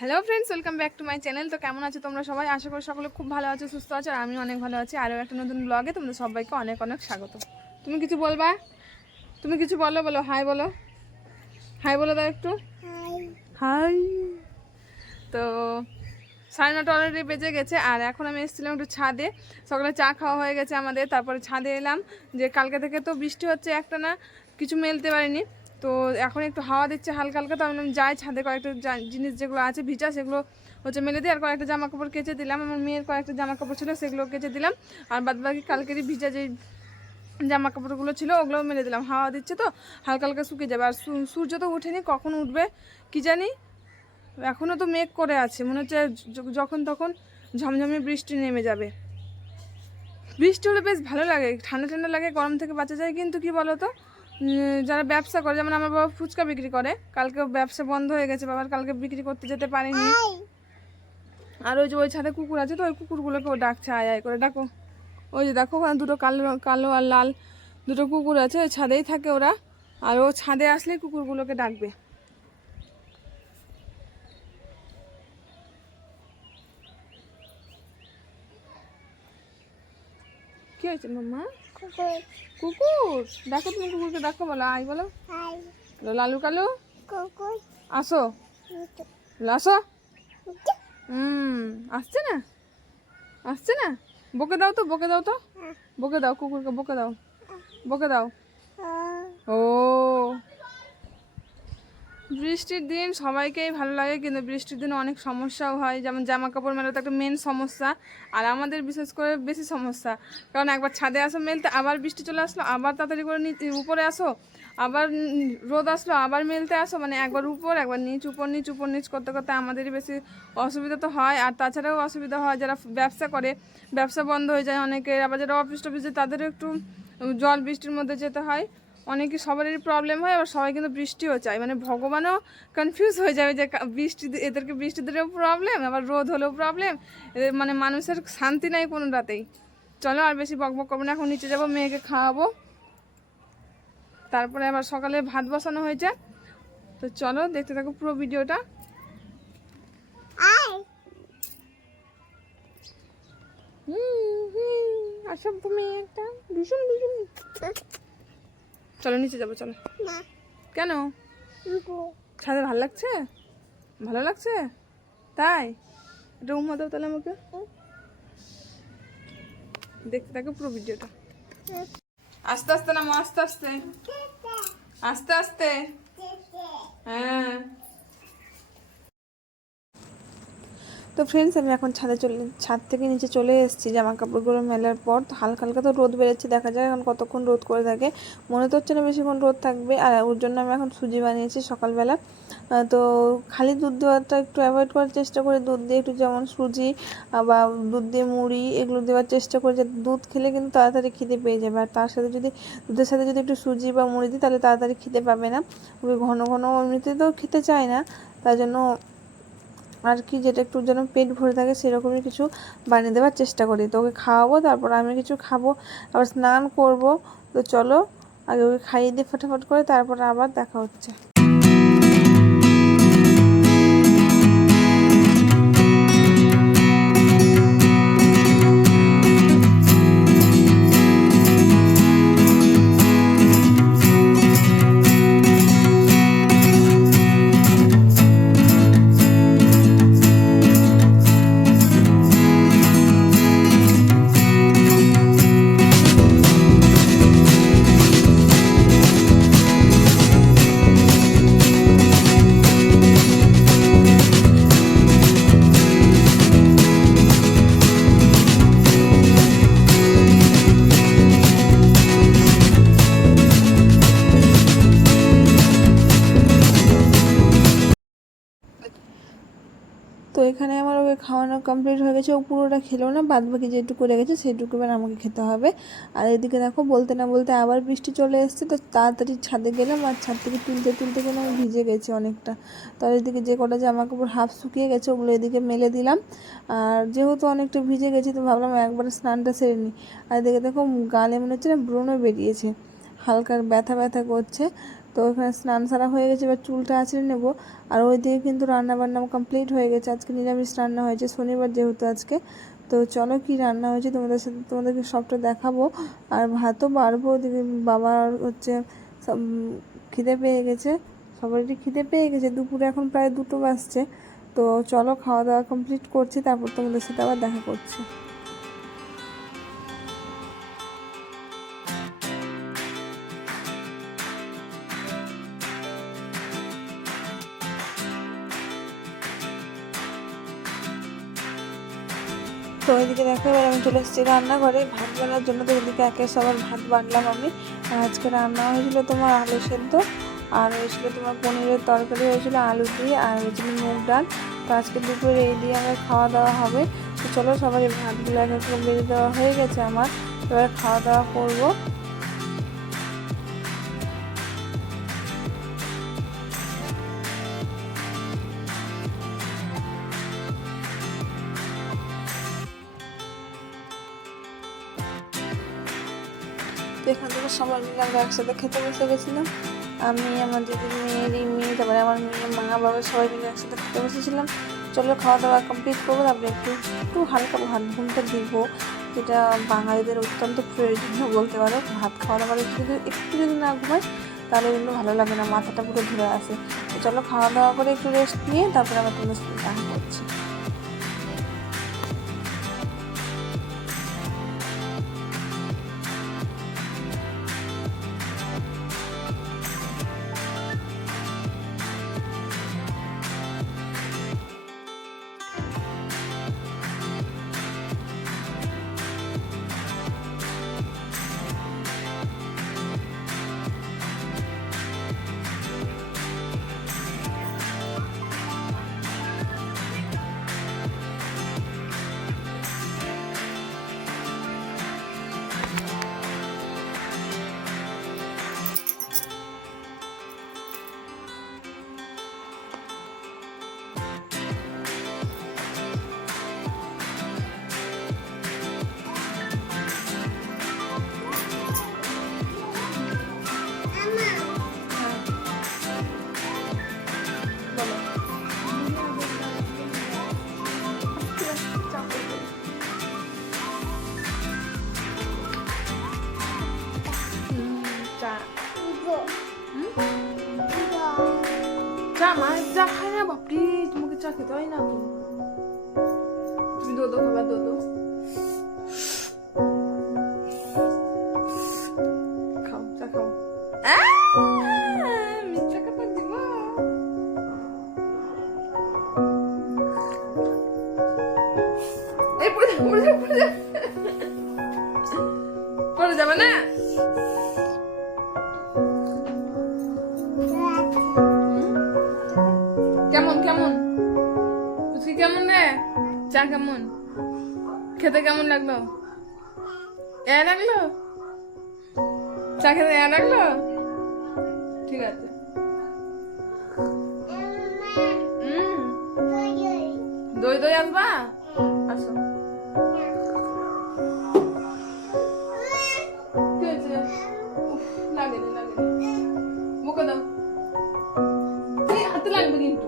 Hello friends, welcome back to my channel. তো কেমন আছো তোমরা সবাই? আশা করি সকলে খুব ভালো আছো, সুস্থ আছো, আর আমি অনেক ভালো আছি। আরও একটা নতুন ব্লগে তোমাদের সবাইকে অনেক অনেক স্বাগত। তুমি কিছু বলবা? তুমি কিছু বলো, বলো হাই, বলো হাই, বলো দাও একটু হাই। তো 9:30 অলরেডি বেজে গেছে, আর এখন আমি এসেছিলাম একটু ছাদে। সকালে চা খাওয়া হয়ে গেছে আমাদের, তারপরে ছাদে এলাম। যে কালকে থেকে তো বৃষ্টি হচ্ছে, একটা না কিছু মেলতে পারিনি। তো এখন একটু হাওয়া দিচ্ছে হালকা হালকা, তো আমি যাই ছাদে কয়েকটা জিনিস যেগুলো আছে ভিজা সেগুলো হচ্ছে মেলে দিই, আর কয়েকটা জামা কাপড় কেচে দিলাম। আমার মেয়ের কয়েকটা জামা কাপড় ছিল সেগুলো কেচে দিলাম, আর বাদবাকি কালকেরই ভিজা যে জামা কাপড়গুলো ছিল ওগুলোও মেলে দিলাম। হাওয়া দিচ্ছে তো হালকা হালকা শুকিয়ে যাবে। আর সূর্য তো উঠেনি, কখন উঠবে কি জানি। এখনও তো মেঘ করে আছে, মনে হচ্ছে যখন তখন ঝমঝমে বৃষ্টি নেমে যাবে। বৃষ্টি হলে বেশ ভালো লাগে, ঠান্ডা ঠান্ডা লাগে, গরম থেকে বাঁচা যায়। কিন্তু কি বলো তো, যারা ব্যবসা করে, যেমন আমার বাবা ফুচকা বিক্রি করে, কালকে ব্যবসা বন্ধ হয়ে গেছে, বাবার কালকে বিক্রি করতে যেতে পারেনি। আর ওই যে ওই ছাদে কুকুর আছে, তো ওই কুকুরগুলোকেও ডাকছে, আয় আয় করে ডাকো। ওই যে দেখো ওখানে দুটো কালো কালো আর লাল দুটো কুকুর আছে, ওই ছাদেই থাকে ওরা। আর ও ছাদে আসলেই কুকুরগুলোকে ডাকবে। কি হয়েছে মাম্মা? কুকুর দেখো, তুমি কুকুরকে দেখো, বলো আই, বলো লালু কালু আসো, আসো। আসছে না, আসছে না। বকে দাও তো, বকে দাও তো, বকে দাও কুকুরকে, বকে দাও, বকে দাও। ও, বৃষ্টির দিন সবাইকেই ভালো লাগে, কিন্তু বৃষ্টির দিনে অনেক সমস্যাও হয়। যেমন জামা কাপড় মেলা তো একটা মেন সমস্যা, আর আমাদের বিশেষ করে বেশি সমস্যা। কারণ একবার ছাদে আসো মেলতে, আবার বৃষ্টি চলে আসলো, আবার তাড়াতাড়ি করে উপরে আসো, আবার রোদ আসলো, আবার মেলতে আসো। মানে একবার উপর একবার নিচ, উপর নিচ, উপর নিচ করতে করতে আমাদেরই বেশি অসুবিধা তো হয়। আর তাছাড়াও অসুবিধা হয় যারা ব্যবসা করে, ব্যবসা বন্ধ হয়ে যায় অনেকের। আবার যারা অফিস টফিসে তাদেরও একটু জল বৃষ্টির মধ্যে যেতে হয়। অনেকে সবারই প্রবলেম হয়, আবার সবাই কিন্তু বৃষ্টিও চায়। মানে ভগবানও কনফিউজ হয়ে যাবে যে বৃষ্টি, এদেরকে বৃষ্টি দিলেও প্রবলেম, আবার রোদ হলেও প্রবলেম। মানে মানুষের শান্তি নাই কোনো রাতেই। চলো আর বেশি বকবক করবো না, এখন নিচে যাবো, মেয়েকে খাওয়াবো, তারপরে আবার সকালে ভাত বসানো হয়েছে। তো চলো দেখতে থাকো পুরো ভিডিওটা। আসো তুমি একটা ভীষণ ভীষণ। চলো নিচে যাবো, চলো। কেন? ছাদে ভালো লাগছে, ভালো লাগছে তাই? এটা উম্মা দাও তাহলে আমাকে। দেখতে থাকো পুরো ভিডিওটা। আস্তে আস্তে নামো, আস্তে আস্তে, আস্তে আস্তে। হ্যাঁ। তো ফ্রেন্ডস, আমি এখন ছাদ থেকে নিচে চলে এসেছি জামা কাপড়গুলো মেলার পর। তো হালকা হালকা তো রোদ বেরোচ্ছে, দেখা যায় এখন কতক্ষণ রোদ করে থাকে। মনে তো হচ্ছে না বেশিক্ষণ রোদ থাকবে। আর ওর জন্য আমি এখন সুজি বানিয়েছি সকালবেলা। তো খালি দুধ দেওয়াটা একটু অ্যাভয়েড করার চেষ্টা করি। দুধ দিয়ে একটু, যেমন সুজি বা দুধ দিয়ে মুড়ি এগুলো দেওয়ার চেষ্টা করি, যে দুধ খেলে কিন্তু তাড়াতাড়ি খিদে পেয়ে যাবে। আর তার সাথে যদি দুধের সাথে যদি একটু সুজি বা মুড়ি দিই, তাহলে তাড়াতাড়ি খিদে পাবে না। ওকে ঘন ঘন এমনিতে তো খেতে চায় না, তার জন্য আর কি, যেটা একটু যেন পেট ভরে থাকে সেরকমই কিছু বানিয়ে দেওয়ার চেষ্টা করি। তো ওকে খাওয়াবো, তারপর আমি কিছু খাবো, আবার স্নান করব। তো চলো আগে ওকে খাইয়ে দিয়ে ফটাফট করে, তারপর আবার দেখা হচ্ছে। তো এখানে আমার ওকে খাওয়ানো কমপ্লিট হয়ে গেছে। ও পুরোটা খেলো না, বাদ বাকি যেটুকু রেখেছে সেটুকু এবার আমাকে খেতে হবে। আর এদিকে দেখো, বলতে না বলতে আবার বৃষ্টি চলে এসছে। তো তাড়াতাড়ি ছাদে গেলাম, আর ছাদ থেকে তুলতে তুলতে গেলে আমি ভিজে গেছি অনেকটা। তো এদিকে যে কটা জামা কাপড় হাফ শুকিয়ে গেছে ওগুলো এদিকে মেলে দিলাম। আর যেহেতু অনেকটা ভিজে গেছি, তো ভাবলাম একবারে স্নানটা সেরে নিই। আর এদিকে দেখো গালে মনে হচ্ছে না ব্রণও বেরিয়েছে, হালকা ব্যথা ব্যথা করছে। তো ওখানে স্নান সারা হয়ে গেছে, এবার চুলটা আঁচড়ে নেবো। আর ওইদিকে কিন্তু রান্না বান্না কমপ্লিট হয়ে গেছে, আজকে নিরামিষ রান্না হয়েছে, শনিবার যেহেতু আজকে। তো চলো কি রান্না হয়েছে তোমাদেরকে সবটা দেখাবো। আর ভাতও বাড়বো, ওদিকে বাবার হচ্ছে খিদে পেয়ে গেছে, সবারই খিদে পেয়ে গেছে, দুপুরে এখন প্রায় 2টো বাজছে। তো চলো খাওয়া দাওয়া কমপ্লিট করছি, তারপর তোমাদের সাথে আবার দেখা করছি। তো ওইদিকে দেখো এবার আমি চলে এসেছি রান্নাঘরে ভাত বানার জন্য। তো ওইদিকে একে সবার ভাত বানলাম আমি। আর আজকে রান্না হয়েছিল তোমার আলু সেদ্ধ, আর হয়েছিল তোমার পনিরের তরকারি হয়েছিল আলু দিয়ে, আর হয়েছিল মুগ ডাল। তো আজকে দুপুরে এই দিয়ে আমার খাওয়া দাওয়া হবে। তো চলো সবার এই ভাতগুলো এক এক বেড়ে দেওয়া হয়ে গেছে আমার, এবার খাওয়া দাওয়া করবো। তো এখান থেকে সবাই মিলে আমরা একসাথে খেতে বসে গেছিলাম। আমি, আমার দিদির মেয়ে, রিমি, তারপরে আমার মেয়ে, মা, বাবা সবাই মিলে একসাথে খেতে বসেছিলাম। চলো খাওয়া দাওয়া কমপ্লিট করবো, তারপরে একটু একটু হালকা ভাত ঘুমটা দিব, যেটা বাঙালিদের অত্যন্ত প্রয়োজনীয় বলতে পারো। ভাত খাওয়ার পরে একটু যদি না ঘুমাই তাহলে কিন্তু ভালো লাগে না, মাথাটা পুরো ধরে আসে। তো চলো খাওয়া দাওয়া করে একটু রেস্ট নিয়ে তারপরে আবার তোমাদের সাথে দেখা করছি। চা মা, চা খাই না বাপরি, তোমাকে চা খেতে হয় না তো। তুমি দোদো খাবা, দোদো খাও, চা খাও। মিথ্যা কথা দিব। এই পড়ে যাবে না। কেমন কেমন তুই কেমন রে? চা কেমন? খেতে কেমন লাগলো? লাগলো? চা খেতে লাগলো? ঠিক আছে। দই দই আসবা? আসো। কি হয়েছে? লাগেনি মুখে দাও, হাতে লাগবে কিন্তু।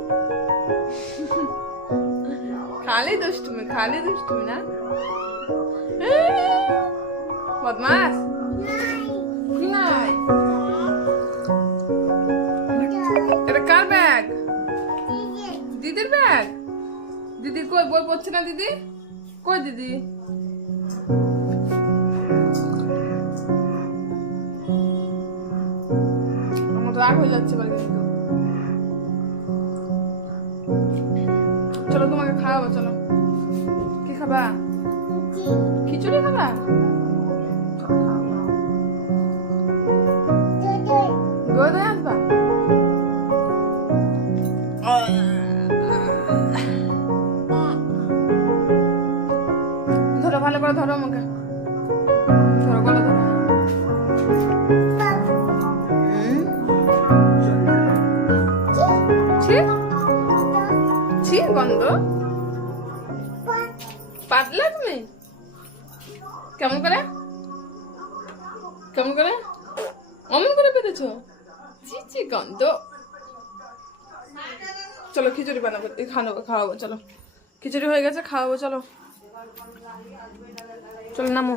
খালি দুষ্টুমি না, বদমাস। এটা কার ব্যাগ? দিদির ব্যাগ। দিদি কই? বই পড়ছে না দিদি? কই দিদি? আমার রাগ হয়ে যাচ্ছে এবার কিন্তু। চলো তোমাকে খাওয়াবো, চলো। কি খাবা? খিচুড়ি খাবা? দই দই আসবা? ধরো, ভালো করে ধরো আমাকে, ধরো, গলা ধরো। ছি গন্ধ, পাতলা। তুমি কেমন করে অমন করে পেতেছো? চিচি গন্ধ। চলো খিচুড়ি বানাবো, খাওয়াবো, চলো খিচুড়ি হয়ে গেছে, খাওয়াবো, চলো চলো নামো,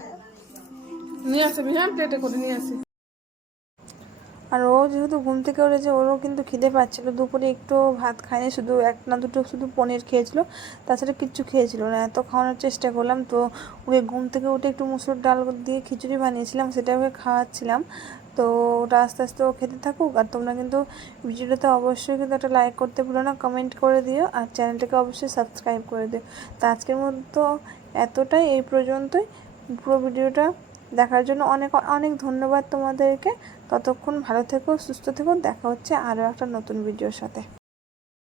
নিয়ে আসবি, হ্যাঁ প্লেটে করে নিয়ে আসি। আর ও যেহেতু ঘুম থেকে উঠেছে, ওরও কিন্তু খিদে পাচ্ছিল। দুপুরে একটু ভাত খায়নি, শুধু একটা না দুটো শুধু পনির খেয়েছিল, তাছাড়া কিচ্ছু খেয়েছিল না। এত খাওয়ানোর চেষ্টা করলাম, তো ওকে ঘুম থেকে উঠে একটু মুসুর ডাল দিয়ে খিচুড়ি বানিয়েছিলাম, সেটা ওকে খাওয়াচ্ছিলাম। তো ওটা আস্তে আস্তে ও খেতে থাকুক। আর তোমরা কিন্তু ভিডিওটাতে অবশ্যই কিন্তু একটা লাইক করতে ভুলো না, কমেন্ট করে দিও, আর চ্যানেলটাকে অবশ্যই সাবস্ক্রাইব করে দিও। তো আজকের মতো এতটাই, এই পর্যন্তই। পুরো ভিডিওটা দেখার জন্য অনেক অনেক ধন্যবাদ তোমাদেরকে। ততক্ষণ ভালো থেকো, সুস্থ থেকো, দেখা হচ্ছে আরও একটা নতুন ভিডিওর সাথে।